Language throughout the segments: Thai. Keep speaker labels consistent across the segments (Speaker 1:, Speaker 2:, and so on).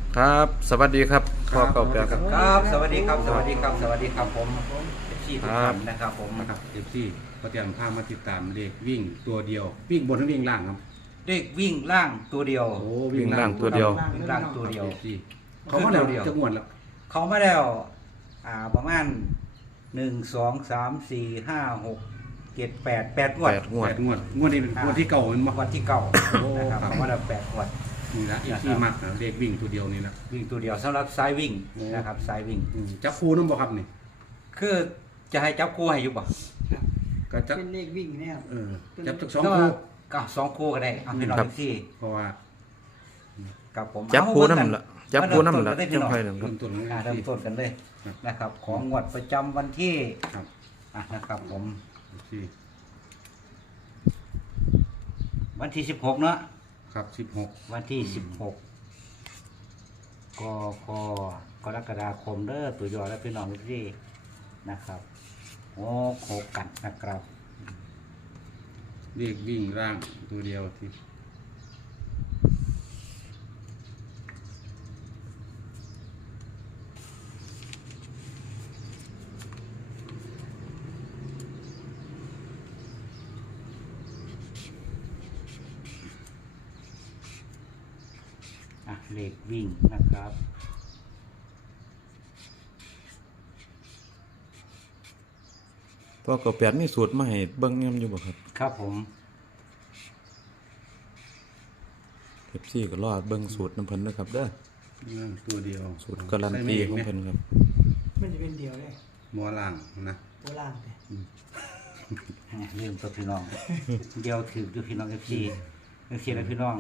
Speaker 1: ครับสวัสดีครับพ่อเก่าแก่ครับ
Speaker 2: ครับสวัสดีครับสวัสดีครับสวัสดีครับผมที่ทุก
Speaker 1: ครั
Speaker 2: ท่า
Speaker 1: บ
Speaker 2: นนะครับผม
Speaker 3: นะครับเอฟซีก็เตรียมพามาติดตามเลขวิ่งตัวเดียว วิ่งบนทั้งวิ่งล่างครับ
Speaker 2: เด็กวิ่งล่างตัวเดียว
Speaker 3: โอ้
Speaker 1: วิ่งล่างตัวเดียว
Speaker 2: วิ่งล่างตัวเดียว
Speaker 3: เอฟซีเขาก็แล้ว
Speaker 2: ตัวเดียว
Speaker 3: จะงวดแล้ว
Speaker 2: เขามาแล้วประมาณ1 2 3 4 5 6 7 8 8งวด
Speaker 1: 8 งวด
Speaker 3: งวดนี้เป็นงวดที่เก่าเป็นบ่
Speaker 2: วันที่เก่า
Speaker 3: โอ้
Speaker 2: นะครับ
Speaker 3: ครับ
Speaker 2: เขามาแล้ว8งวด
Speaker 3: นี่ละเอฟซีมักนะเลขวิ่งตัวเดียวนี่ละ
Speaker 2: วิ่งตัวเดียวสำหรับสายวิ่งนะครับสายวิ่ง
Speaker 3: จับคูน้ำบ่ครับนี่
Speaker 2: คือจะให้จับคู่ให้อยู่บ่
Speaker 3: ก็จับ
Speaker 4: เป็นเลขวิ่งเนี่ยครับ
Speaker 3: จับจากสอง
Speaker 2: ก็
Speaker 3: คู
Speaker 2: ก็สองคู่ก็ได้เอาพี่น้อง
Speaker 1: ครับ
Speaker 2: ที่
Speaker 3: เพราะว่า
Speaker 2: กับผม
Speaker 1: จับ
Speaker 2: เอา
Speaker 1: คู่
Speaker 2: เบิ่งกั
Speaker 1: น้ำละจับคู่น้ำละ
Speaker 2: เริ่มต้นกันเลยพี่
Speaker 1: จัง
Speaker 2: น้อง
Speaker 1: ไฟหนึ่งครั
Speaker 3: เริ่
Speaker 1: บ
Speaker 3: มต้นของ
Speaker 2: เริ่มต้นกันเลยนะครับ ของงวดประจำวันที่
Speaker 3: ครับ
Speaker 2: นะครับผม
Speaker 3: เอฟซี
Speaker 2: วันที่16เนาะ
Speaker 3: ครับ16
Speaker 2: วันที่16กรกฎาคมเด้อตัวยอและพี่น้องทุกที่นะครับโอ้โคกันนะครับ
Speaker 3: เลขวิ่งล่างตัวเดียวที่
Speaker 2: เลขวิ่งนะครับ
Speaker 1: พ่อเก่าแปดมีสูตรมาให้เบิ่งยำอยู่บ่ครับ
Speaker 2: ครับผม
Speaker 1: เอฟซีก็รอเบิ่งสูตรน้ำเพิ่นนะครับเด้อ
Speaker 3: ตัวเดียว
Speaker 1: สูตรการันตีของเพิ่นครับ
Speaker 4: มันจะเป็นเดียวเลย
Speaker 3: หมอล่างนะ
Speaker 4: โบราณเลย
Speaker 2: ลืมตัวพี่น้อง เดียวถือดูพี่น้องเอฟซีเอฟซีและพี่น้อง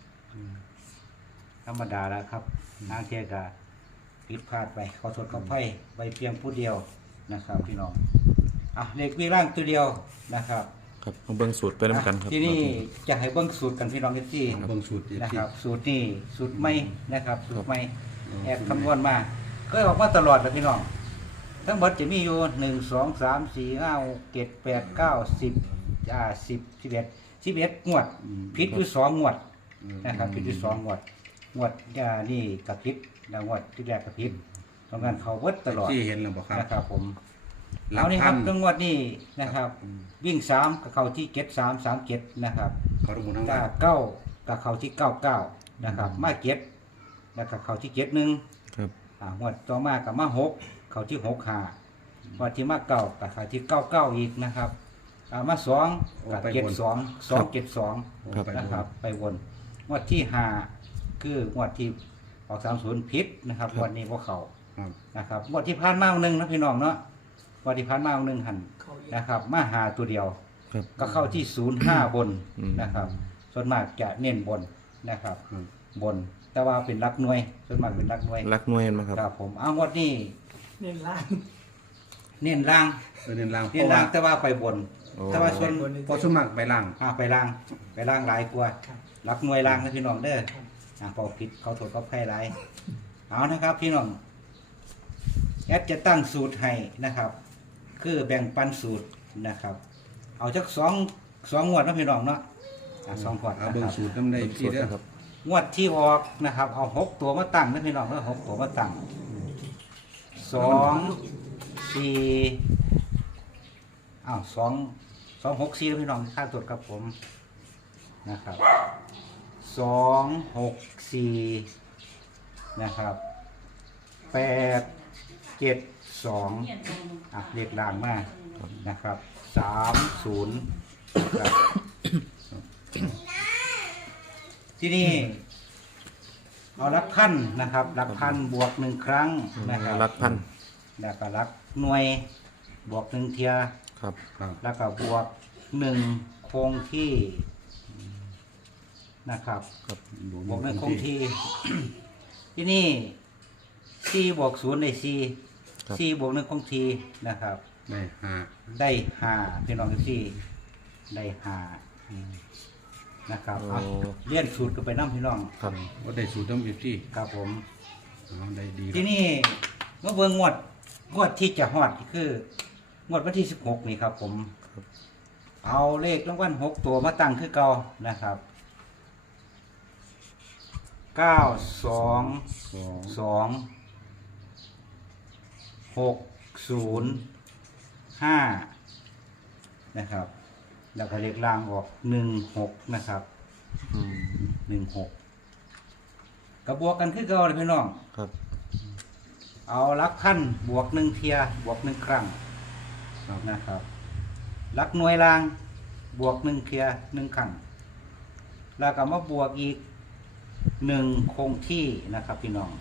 Speaker 2: ธรรมดาแล้วครับนางเทียกาผิดพลาดไปขอโทษขออภัยไปเพียงผู้เดียวนะครับพี่น้องเลขวิ่งล่างตัวเดียวนะครับ
Speaker 1: ครับมาเบิ่งสูตรไปนํกันครับ
Speaker 2: ที่นี่จะให้เบิ้งสูตรกันพี่น้องเอฟซี
Speaker 3: เบิ่งสูตรเอฟ
Speaker 2: นะ
Speaker 3: ซี
Speaker 2: ครับสูตรนี่สูตรไม่นะครับสูตรไม่
Speaker 3: ครับ
Speaker 2: แอบคำนวณมาเคยออกมาตลอดเลยพี่น้องทั้งหมดจะมีอยู่1 2 3 4 5 6 7 8 9 10 11ผิดอยู่2 งวดนะครับผิดอยู่2 งวดงวดนี่กับผิดแล้วงวดที่แรกกับผิดทำงานเขาเวิร์ดตลอด
Speaker 3: ที่เห็นแล้วบ่ครับ
Speaker 2: นะครับผม
Speaker 3: หลั
Speaker 2: เอา
Speaker 3: ก
Speaker 2: นี่ค
Speaker 3: พั
Speaker 2: รับ
Speaker 3: น
Speaker 2: เรื่องงวดนี่นะครับ วิ่ง3กับเขาที่7 3 3 7นะครับ
Speaker 3: เขาระบุทั้ง
Speaker 2: ถ้า
Speaker 3: ว่า
Speaker 2: 9กับเขาที่99นะครับมา7แล้วก็เขาที่71
Speaker 1: ครับ
Speaker 2: งวดต่อมากับมา6เขาที่6หางวดที่มา9กับเขาที่99อีกนะครับมา2กับ72 272
Speaker 1: ครับ
Speaker 3: ไป
Speaker 2: นะครับ ไปวนงวดที่5คืองวดที่ออก30ผิดนะครับงวดนี้บ่เข้า
Speaker 3: ครับ
Speaker 2: นะครับงวดที่ผ่านมา1นะพี่น้องเนาะงวดที่ผ่านมา1หั่น
Speaker 4: เขาอีก
Speaker 2: นะครับมาหาตัวเดียว
Speaker 1: ครับ
Speaker 2: ก็เข้าที่05บน
Speaker 1: อืม
Speaker 2: นะครับส่วนมากจะเน้นบนนะครับ
Speaker 3: ครับ
Speaker 2: บน แต่ว่าเป็นรักหน่วยส่วนมากเป็นรักหน่วย
Speaker 1: รักหน่วยมาครับ
Speaker 2: ครับผมเอางวดนี้
Speaker 4: เน้นล่าง
Speaker 2: เน้นล่าง
Speaker 3: เน้นล่างเพ
Speaker 2: เน้น
Speaker 3: ราะ
Speaker 2: ล่า
Speaker 3: ว่าง
Speaker 2: แต่ว่าไปบน
Speaker 1: โอ้
Speaker 2: แต่ว่าส่วน
Speaker 3: พอสมัครไปล่าง
Speaker 2: ไปล่างไปล่างหลายกว่า
Speaker 4: ครับ
Speaker 2: รักหน่วยล่างนะพี่น้องเด้อ
Speaker 4: ครับ
Speaker 2: พอผิดเขาโทษเขาแพ้หลายเอานะครับพี่น้องแอดจะตั้งสูตรให้นะครับ คือแบ่งปันสูตรนะครับ เอาจักสองงวดนะพี่น้องเนาะ2 งวด
Speaker 3: เอา
Speaker 2: นะ
Speaker 3: เบิ่ง
Speaker 2: ครับ
Speaker 3: สูตรน้ำได้
Speaker 1: เบิ่ง
Speaker 3: ที่
Speaker 1: สูตร
Speaker 3: เด้อ
Speaker 1: นะครับ
Speaker 2: งวดที่ออกนะครับ เอา6 ตัวมาตั้งนะพี่น้อง6 ตัวมาตั้ง2 42 6 4นะพี่น้องค่าตรวจกับผมนะครับ2 6 4นะครับ8 7 2เรียกล่างมานะครับ30ครับที่นี่เอาหลักพันนะครับหลักพันบวก1 ครั้งนะครับ
Speaker 1: รักพัน
Speaker 2: แล้วก็หลักหน่วยบวก1 เทีย
Speaker 1: ครับ
Speaker 3: ครับ
Speaker 2: แล้วก็บวก1 คงที่นะครับ
Speaker 1: ครับ
Speaker 2: บวก1 คงที่ ที่นี่4 บวก 0 ได้ 4 4 บวก 1 คงที่นะครับ
Speaker 3: ได้ห้า
Speaker 2: ได้5พี่น้องที่ได้5นะครับเอาเลี่ยนสูตรก็ไปน้ำพี่น้อง
Speaker 1: ครับ
Speaker 3: ว่าได้สูตรน้ำเอฟซี
Speaker 2: ครับผม
Speaker 3: เอาได้ดี
Speaker 2: ที่นี่เมื่อเบิ่งงวดที่จะฮอดคืองวดวันที่16นี่ครับผม เอาเลขรางวัล6 ตัวมาตั้งคือเก่านะครับเก้าสอง
Speaker 3: สอง
Speaker 2: สองหกศูนย์ห้านะครับแล้วก็เลขล่างออก16นะครับ
Speaker 1: อืม
Speaker 2: 16กระบวกกันคือเก่าเลยพี่น้อง
Speaker 1: ครับ
Speaker 2: เอาหลักพันบวก1เทียบวก1ครั้ง
Speaker 3: ครับ
Speaker 2: นะครับหลักหน่วยล่างบวก1เทีย1ครั้งแล้วก็มาบวกอีก1คงที่นะครับพี่น้อง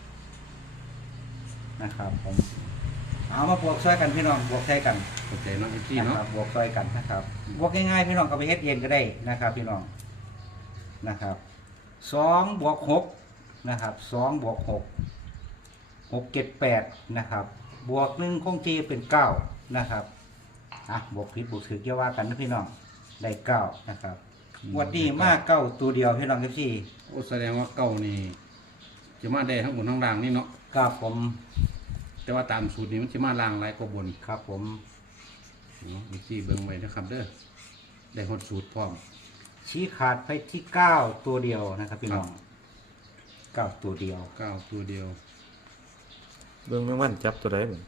Speaker 2: นะครับผมเอามาบวกช่วยกันพี่น้องบวกใช้กัน
Speaker 3: เข้าใจเนาะพี่
Speaker 2: นะ
Speaker 3: เนาะ
Speaker 2: ครับบวกช่วยกันนะครับบวกง่ายๆพี่น้องก็ไปเฮ็ดเองก็ได้นะครับพี่น้องนะครับ2 บวก 6นะครับ2 บวก 6 6 7 8นะครับบวก1คงที่เป็น9นะครับบวกผิดบวกถูกอย่าว่ากันนะพี่น้องได้9นะครับวันนี้มา9ตัวเดียวพี่น้องครับพี่
Speaker 3: โอ้แสดงว่าเก้านี่จะมาได้ทั้งบนทั้งล่างนี่เนาะ
Speaker 2: ครับผม
Speaker 3: แต่ว่าตามสูตรนี้มันจะมาล่างหลายกว่าบน
Speaker 2: ครับผม
Speaker 3: เนาะพี่เบิ่งไว้นะครับเด้อได้ฮอดสูตรพร้อม
Speaker 2: ชี้ขาดไปที่9ตัวเดียวนะครับพี่น้อง9ตัวเดียว
Speaker 3: เก้าตัวเดียว
Speaker 1: เบิ่งแม่งวันจับตัวใดบ่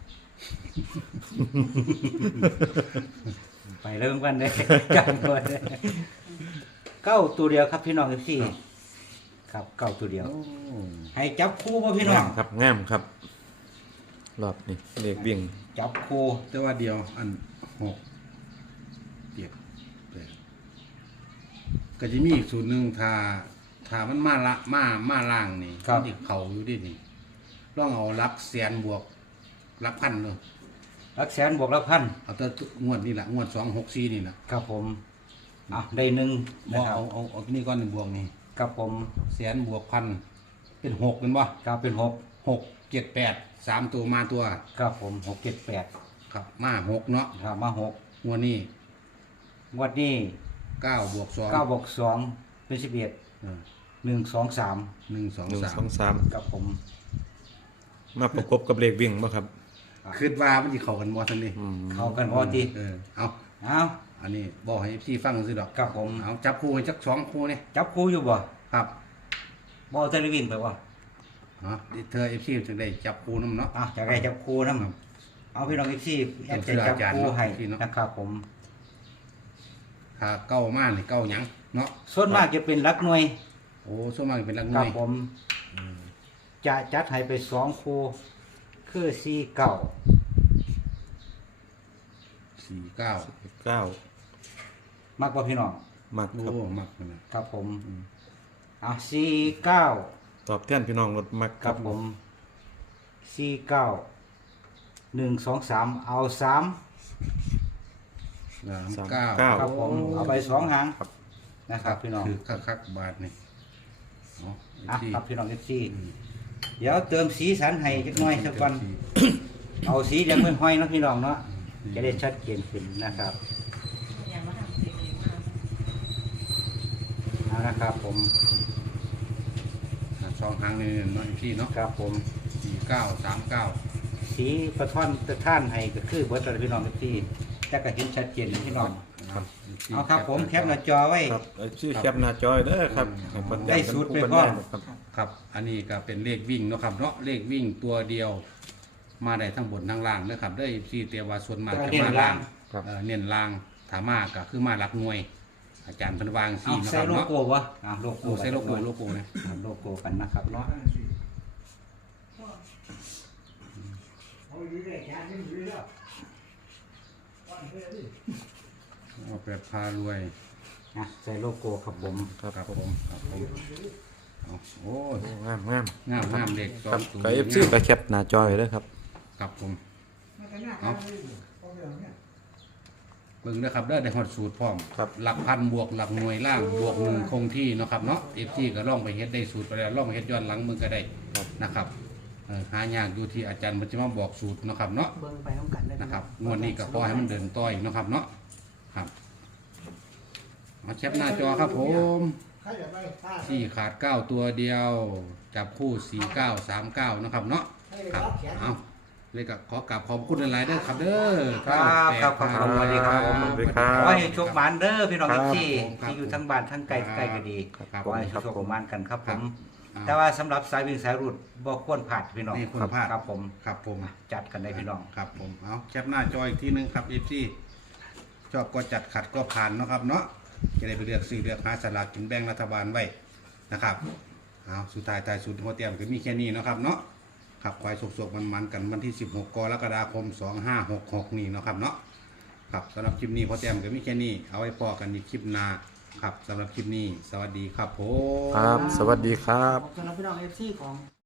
Speaker 2: ไปเริ่มกันเลย จังเลย9ตัวเดียวครับพี่น้องครับพี่ครับ9ตัวเดียว
Speaker 3: โอ้
Speaker 2: ให้จับคู่ป่ะพี่น้อง
Speaker 1: งามครับงามครับ รอบนี้เลขวิ่ง
Speaker 2: จับคู่
Speaker 3: แต่ว่าเดียวอันหกเจ็ดแปดก็จะมีอีกสูตรหนึ่งถ้ามันมาละมาล่างนี่มันจะเข่าอยู่ดินี่ลองเอารักแสนบวกรักพันเลย
Speaker 2: รักแสนบวกรักพัน
Speaker 3: เอาแต่งวดนี่แหละงวด264นี่แหละ
Speaker 2: ครับผมได้1
Speaker 3: บ
Speaker 2: นะ
Speaker 3: อก
Speaker 2: ครับ
Speaker 3: เอาตัวนี้ก้อนหนึ่งบวกนี่
Speaker 2: ครับผม
Speaker 3: แสนบวกพันเป็น6เป็นบ่
Speaker 2: ครับเป็น6
Speaker 3: 6 7 8 3ตัวมาตัว
Speaker 2: ครับผม6 7 8
Speaker 3: ครับมา6เนาะ
Speaker 2: ครับมา6
Speaker 3: งวดนี้
Speaker 2: งวดนี้
Speaker 3: 9บวก2
Speaker 2: 9บวก2เป็น11 1 2 3
Speaker 3: 1 2
Speaker 1: 1
Speaker 3: 3
Speaker 1: 2 3
Speaker 2: ครับผม
Speaker 1: มาประกบกับเลขวิ่งบ่ครับ
Speaker 3: คิดว่ามันสิเข้ากันบ่ทันนี่
Speaker 1: อืม
Speaker 2: เข้ากันพอดี
Speaker 3: เอา
Speaker 2: เอา
Speaker 3: อันนี้บอกให้พี่ฟังซื่อดอก
Speaker 2: ครับผม
Speaker 3: เอาจับคู่ให้จัก2คู่นี่
Speaker 2: จับคู่อยู่บ่
Speaker 3: ครับ
Speaker 2: บ่เอาเทเลวินไปบ่
Speaker 3: ฮะเธอ FC ถึงได้จับคู่นำเนาะ
Speaker 2: จะได้จับคู่นํเอาพี่น้องที่แอดจะจับคู่ให้นะครับผม
Speaker 3: ถ้าเก้ามานี่เก้าหยังเนาะ
Speaker 2: ส่วนมากจะเป็นหลักหน่วย
Speaker 3: โอ้ส่วนมากเป็นหลักห
Speaker 2: ค
Speaker 3: น่
Speaker 2: รั
Speaker 3: ว
Speaker 2: บ
Speaker 3: ย
Speaker 2: ผมจะจัดให้ไป2คู่คือ4 9
Speaker 3: 4 9
Speaker 1: 9
Speaker 2: มักบ่พี่น้อง
Speaker 1: มัก
Speaker 3: โอ้
Speaker 1: ครับ
Speaker 3: มักขนาด
Speaker 2: ครับผม4 9
Speaker 1: ตอบแทนพี่น้องรถมัก
Speaker 2: ครับผม4 9 1 2 3เอา3
Speaker 3: 3 9
Speaker 2: ครับผมเอาไป2หางนะครับพี่น้อง
Speaker 3: คือคักๆบาทนี่เนาะ
Speaker 2: ครับพี่น้องที่เดี๋ยวเติมสีสันให้จักหน่อยสักวันเอาสีแดงไม่ห้อยๆเนาะพี่น้องเนาะจะได้ชัดเจนขึ้นนะครับนะครับผม
Speaker 3: สองทางนี่เนาะพี่เนาะ
Speaker 2: ครับผม
Speaker 3: 49 39
Speaker 2: สีประท่อนตะท่านให้ก็คือเบิร์ตพี่น้องที่จะก็เห็นชัดเจนพี่น้องเอาครับผมแคปหน้าจอไว้
Speaker 1: ครับชื่อแคปหน้าจอยเด้อครับให้เพิ่น
Speaker 2: ได้สูตรไปพร้อม
Speaker 1: ครับ
Speaker 3: ครับ อันนี้ก็เป็นเลขวิ่งเนาะครับเนาะเลขวิ่งตัวเดียว มาได้ทั้งบนทั้งล่างเด้อครับได้พี่เตียว่าส่วนมากจะมาล่างเน้นล่างถามากก็คือมาหลักหน่วย อาจารย์เพิ่นวาง
Speaker 2: เอา
Speaker 3: นะค
Speaker 2: ใส่
Speaker 3: รับ
Speaker 2: โล
Speaker 3: เนาะ
Speaker 2: โก้วะโลโก้
Speaker 3: โอ้ใส่โลโก้นะ
Speaker 2: โลโก้กันนะครับเนาะ
Speaker 3: เอาแบบพารวย
Speaker 2: ใส่โลโก้ครับผม
Speaker 3: ครับผมครับผมเอาโอ้ย
Speaker 1: งามงาม
Speaker 3: งามเด็ก
Speaker 1: ครับ
Speaker 3: สูง
Speaker 1: ก็ FC ก็แคปหน้าจอยเด้อครับ
Speaker 3: ครับผมเอาเบิ่งนะครับได้ฮอดสูตรพร้อม
Speaker 1: ครับ
Speaker 3: หลักพันบวกหลักหน่วยล่างบวก1คงที่เนาะครับเนาะ FC ก็ลองไปเฮ็ดได้สูตรไปแล้วลองไปเฮ็ดย้อนหลังมึงก็ได้นะครับหายากอยู่ที่อาจารย์มันจะมาบอกสูตรเนาะครับเนาะ
Speaker 4: เบิ่งไปน้ำกันได้
Speaker 3: นะครับงวดนี้ก็ขอให้มันเดินต่ออีกเนาะครับเนาะครับมาแคปหน้าจอครับผมที่ขาด9ตัวเดียวจับคู่4939นะครับเนาะครับเอาเลยก็ขอกราบขอบคุณหลายๆเด้อครับเด้อ
Speaker 2: ครับสวัสดีครับผม
Speaker 1: สวัสดีครับ
Speaker 2: ขอให้โชคหมานเด้อพี่น้อง
Speaker 1: ครับ
Speaker 2: ที่อยู่ทั้งบ้านทั้งไกลไกลก็ดี
Speaker 3: ครับ
Speaker 2: ขอให้โชคหมานกันครับผมแต่ว่าสำหรับสายวิ่งสายรูดบ่ควรพลาดพี่น้อง
Speaker 3: นี่ควรพลาด
Speaker 2: ครับผม
Speaker 3: ครับผม
Speaker 2: จัดกันได้พี่น้อง
Speaker 3: ครับผมเอาแคปหน้าจออีกทีหนึงครับ FC ชอบก็จัดขัดก็ผ่านเนาะครับเนาะจะได้ไปเลือกซื้อเลือกหาสลากกินแบ่งรัฐบาลไว้นะครับเอาสุดท้ายท้ายสุดหัวเตรียมก็มีแค่นี้เนาะครับเนาะครับควายสกๆมันๆกันวันที่ 16 กรกฎาคม 2566 นี้เนาะครับเนาะครับสำหรับคลิปนี้หัวเตรียมก็มีแค่นี้เอาไว้พอกันอีกคลิปหน้าครับสำหรับคลิปนี้สวัสดีครับผม
Speaker 1: ครับ สวัสดีครับ
Speaker 4: สำหรับพี่น้องเอฟซีของ